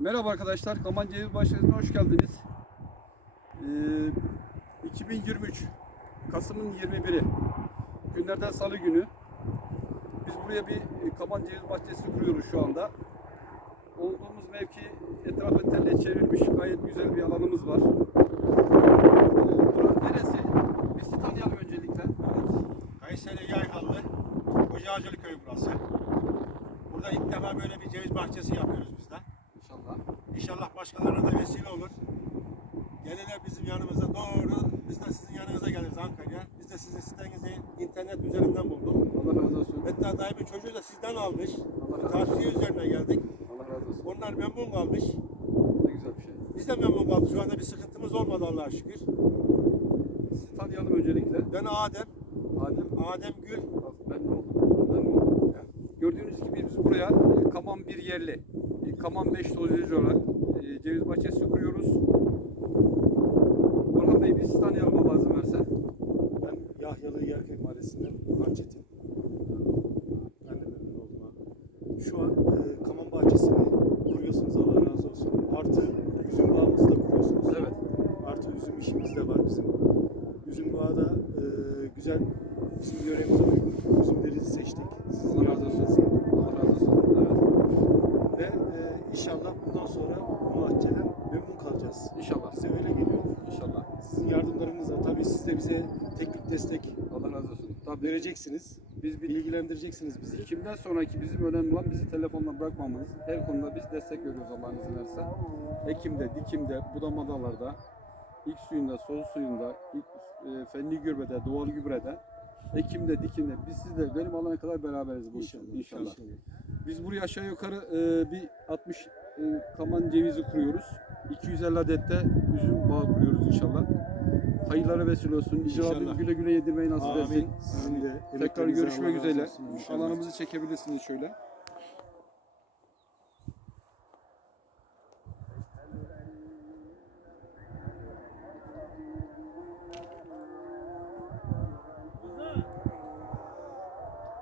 Merhaba arkadaşlar, Kaman Ceviz Bahçesi'ne hoş geldiniz. Ee, 2023 Kasım'ın 21'i günlerden salı günü. Biz buraya bir e, Kaman Ceviz Bahçesi kuruyoruz şu anda. Olduğumuz mevki etrafı telle çevrilmiş gayet güzel bir alanımız var. Ee, Burası neresi? Biz tanıyalım öncelikle. Kayseri Yayhalı, Kocacılı Köyü burası. Burada ilk defa böyle bir ceviz bahçesi yapıyoruz biz de. İnşallah. İnşallah başkalarına da vesile olur. Gelirler bizim yanımıza doğru, biz de sizin yanınıza geliriz Ankara'ya. Biz de sizin sitenizi internet üzerinden bulduk. Allah razı olsun. Hatta dayımın çocuğu da sizden almış. Allah Bir razı olsun. tavsiye üzerine geldik. Allah razı olsun. Onlar memnun kalmış. Ne güzel bir şey. Biz de memnun kaldık. Şu anda bir sıkıntımız olmadı Allah'a şükür. Sizi tanıyalım öncelikle. Ben Adem, Adem Adem Gül. Ben oldum? Oldum? Gördüğünüz gibi biz buraya Kaman bir yerli, Kaman 5 dozajı olarak e, ceviz bahçesi kuruyoruz. Orhan Bey biz tanıyalım Allah izin verse. Ben Yahyalı Yerköy Mahallesi'nden Hançetin. Ben de memnun oldum abi. Şu an e, Kaman Bahçesi'ni kuruyorsunuz Allah razı olsun. Artı üzüm bağımızı da kuruyorsunuz. Evet. Artı üzüm işimiz de var bizim. Üzüm bağı da e, güzel bizim yöremize uygun üzümleri seçtik. Sizin razı olsun. yardımınızla. Allah razı olsun. Evet. Ve e, inşallah bundan sonra bu bahçeden kalacağız. İnşallah. Bize öyle geliyor. İnşallah. Sizin yardımlarınızla tabii siz de bize teknik destek Allah razı olsun. Tabii vereceksiniz. biz bir Bilgilendireceksiniz bizi. Dikimden sonraki bizim önemli olan bizi telefonla bırakmamız. Her konuda biz destek veriyoruz Allah'ın izin verirse. Ekimde, dikimde, budamadalarda, ilk suyunda, son suyunda, ilk e, fenli gübrede, doğal gübrede, ekimde, dikimde biz sizle benim alana kadar beraberiz bu inşallah. inşallah. Biz buraya aşağı yukarı e, bir 60 e, kaman cevizi kuruyoruz. 250 adet de üzüm bağı kuruyoruz inşallah. Hayırlara vesile olsun. İnşallah güle güle yedirmeyi nasip etsin. Sizin de Tekrar görüşmek üzere. Alanımızı çekebilirsiniz şöyle.